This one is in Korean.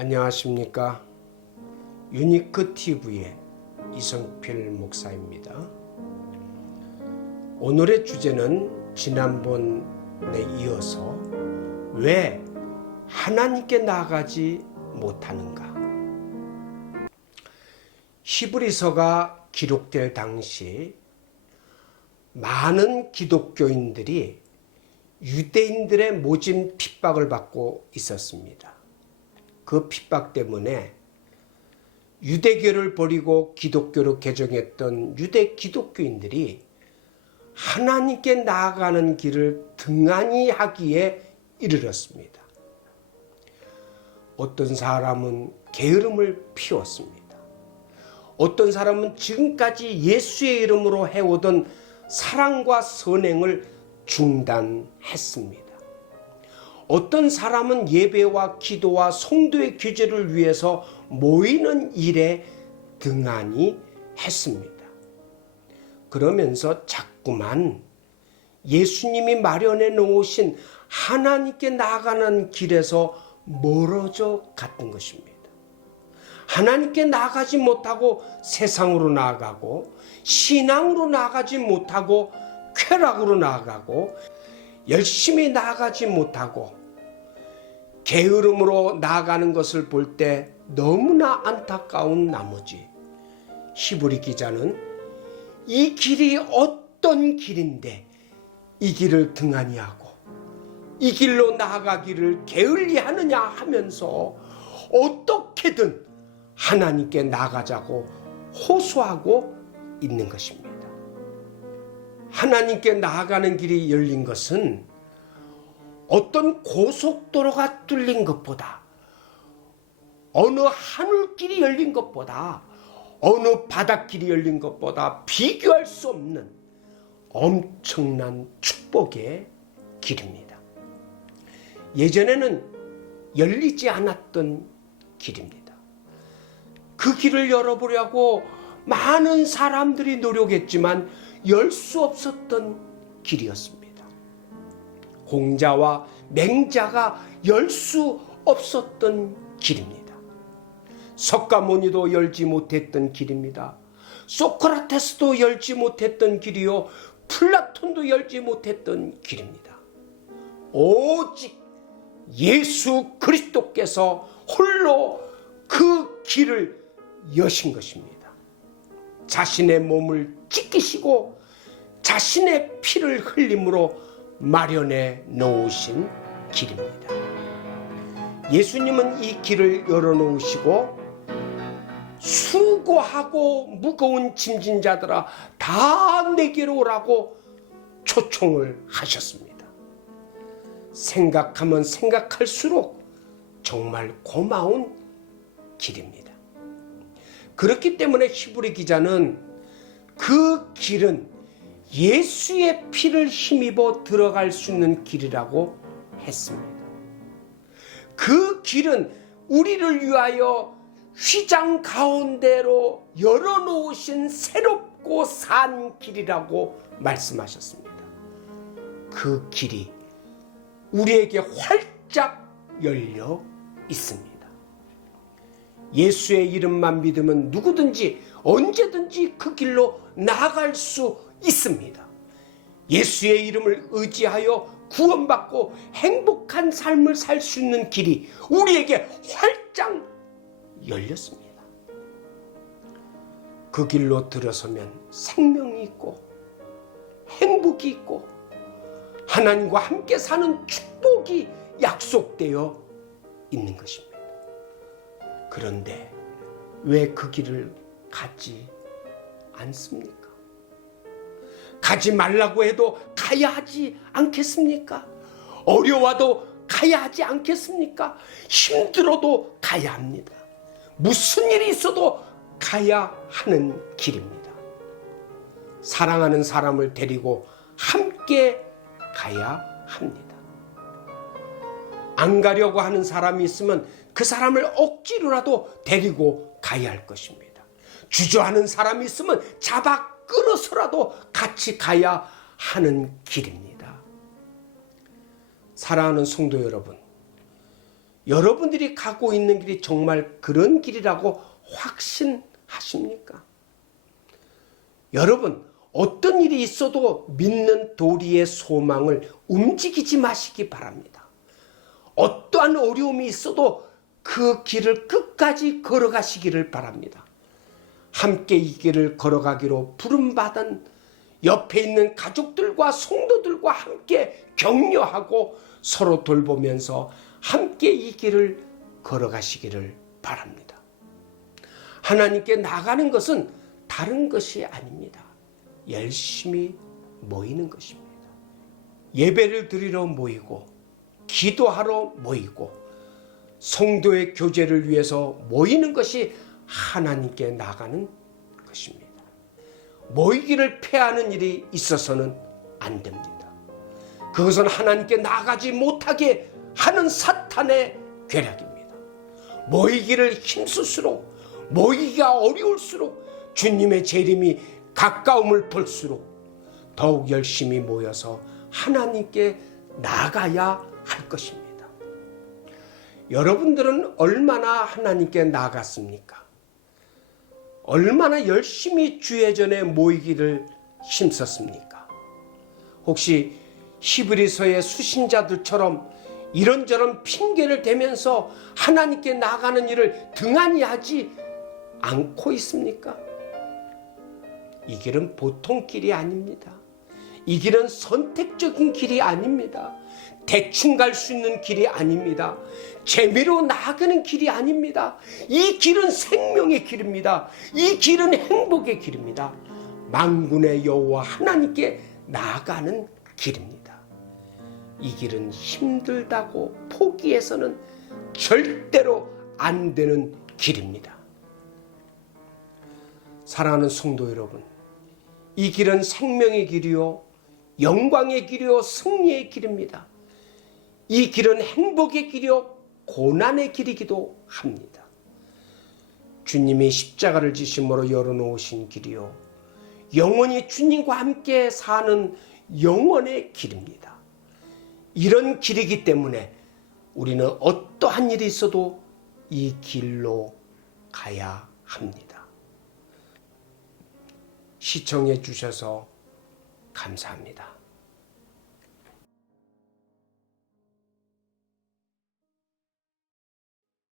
안녕하십니까 유니크 TV의 이성필 목사입니다. 오늘의 주제는 지난번에 이어서 왜 하나님께 나아가지 못하는가? 히브리서가 기록될 당시 많은 기독교인들이 유대인들의 모진 핍박을 받고 있었습니다. 그 핍박 때문에 유대교를 버리고 기독교로 개종했던 유대 기독교인들이 하나님께 나아가는 길을 등한히 하기에 이르렀습니다. 어떤 사람은 게으름을 피웠습니다. 어떤 사람은 지금까지 예수의 이름으로 해오던 사랑과 선행을 중단했습니다. 어떤 사람은 예배와 기도와 성도의 규제를 위해서 모이는 일에 등한히 했습니다. 그러면서 자꾸만 예수님이 마련해 놓으신 하나님께 나아가는 길에서 멀어져 갔던 것입니다. 하나님께 나아가지 못하고 세상으로 나아가고 신앙으로 나아가지 못하고 쾌락으로 나아가고 열심히 나아가지 못하고 게으름으로 나아가는 것을 볼 때 너무나 안타까운 나머지 히브리 기자는 이 길이 어떤 길인데 이 길을 등한히 하고 이 길로 나아가기를 게을리 하느냐 하면서 어떻게든 하나님께 나가자고 호소하고 있는 것입니다. 하나님께 나아가는 길이 열린 것은 어떤 고속도로가 뚫린 것보다 어느 하늘길이 열린 것보다 어느 바닷길이 열린 것보다 비교할 수 없는 엄청난 축복의 길입니다. 예전에는 열리지 않았던 길입니다. 그 길을 열어보려고 많은 사람들이 노력했지만 열 수 없었던 길이었습니다. 공자와 맹자가 열 수 없었던 길입니다. 석가모니도 열지 못했던 길입니다. 소크라테스도 열지 못했던 길이요. 플라톤도 열지 못했던 길입니다. 오직 예수 그리스도께서 홀로 그 길을 여신 것입니다. 자신의 몸을 찢기시고 자신의 피를 흘림으로 마련해 놓으신 길입니다. 예수님은 이 길을 열어놓으시고 수고하고 무거운 짐진 자들아 다 내게로 오라고 초청을 하셨습니다. 생각하면 생각할수록 정말 고마운 길입니다. 그렇기 때문에 히브리 기자는 그 길은 예수의 피를 힘입어 들어갈 수 있는 길이라고 했습니다. 그 길은 우리를 위하여 휘장 가운데로 열어놓으신 새롭고 산 길이라고 말씀하셨습니다. 그 길이 우리에게 활짝 열려 있습니다. 예수의 이름만 믿으면 누구든지 언제든지 그 길로 나아갈 수 있습니다. 예수의 이름을 의지하여 구원받고 행복한 삶을 살 수 있는 길이 우리에게 활짝 열렸습니다. 그 길로 들어서면 생명이 있고 행복이 있고 하나님과 함께 사는 축복이 약속되어 있는 것입니다. 그런데 왜 그 길을 가지 않습니까? 가지 말라고 해도 가야 하지 않겠습니까? 어려워도 가야 하지 않겠습니까? 힘들어도 가야 합니다. 무슨 일이 있어도 가야 하는 길입니다. 사랑하는 사람을 데리고 함께 가야 합니다. 안 가려고 하는 사람이 있으면 그 사람을 억지로라도 데리고 가야 할 것입니다. 주저하는 사람이 있으면 잡아 끌어서라도 같이 가야 하는 길입니다. 사랑하는 성도 여러분, 여러분들이 가고 있는 길이 정말 그런 길이라고 확신하십니까? 여러분, 어떤 일이 있어도 믿는 도리의 소망을 움직이지 마시기 바랍니다. 어떠한 어려움이 있어도 그 길을 끝까지 걸어가시기를 바랍니다. 함께 이 길을 걸어가기로 부름받은 옆에 있는 가족들과 성도들과 함께 격려하고 서로 돌보면서 함께 이 길을 걸어가시기를 바랍니다. 하나님께 나가는 것은 다른 것이 아닙니다. 열심히 모이는 것입니다. 예배를 드리러 모이고, 기도하러 모이고, 성도의 교제를 위해서 모이는 것이 하나님께 나가는 것입니다. 모이기를 패하는 일이 있어서는 안 됩니다. 그것은 하나님께 나가지 못하게 하는 사탄의 괴력입니다. 모이기를 힘쓸수록 모이기가 어려울수록 주님의 재림이 가까움을 볼수록 더욱 열심히 모여서 하나님께 나가야 할 것입니다. 여러분들은 얼마나 하나님께 나갔습니까? 얼마나 열심히 주의 전에 모이기를 힘썼습니까? 혹시 히브리서의 수신자들처럼 이런저런 핑계를 대면서 하나님께 나가는 일을 등한히 하지 않고 있습니까? 이 길은 보통 길이 아닙니다. 이 길은 선택적인 길이 아닙니다. 대충 갈 수 있는 길이 아닙니다. 재미로 나아가는 길이 아닙니다. 이 길은 생명의 길입니다. 이 길은 행복의 길입니다. 만군의 여호와 하나님께 나아가는 길입니다. 이 길은 힘들다고 포기해서는 절대로 안 되는 길입니다. 사랑하는 성도 여러분, 이 길은 생명의 길이요, 영광의 길이요, 승리의 길입니다. 이 길은 행복의 길이요, 고난의 길이기도 합니다. 주님이 십자가를 지심으로 열어놓으신 길이요, 영원히 주님과 함께 사는 영원의 길입니다. 이런 길이기 때문에 우리는 어떠한 일이 있어도 이 길로 가야 합니다. 시청해 주셔서 감사합니다.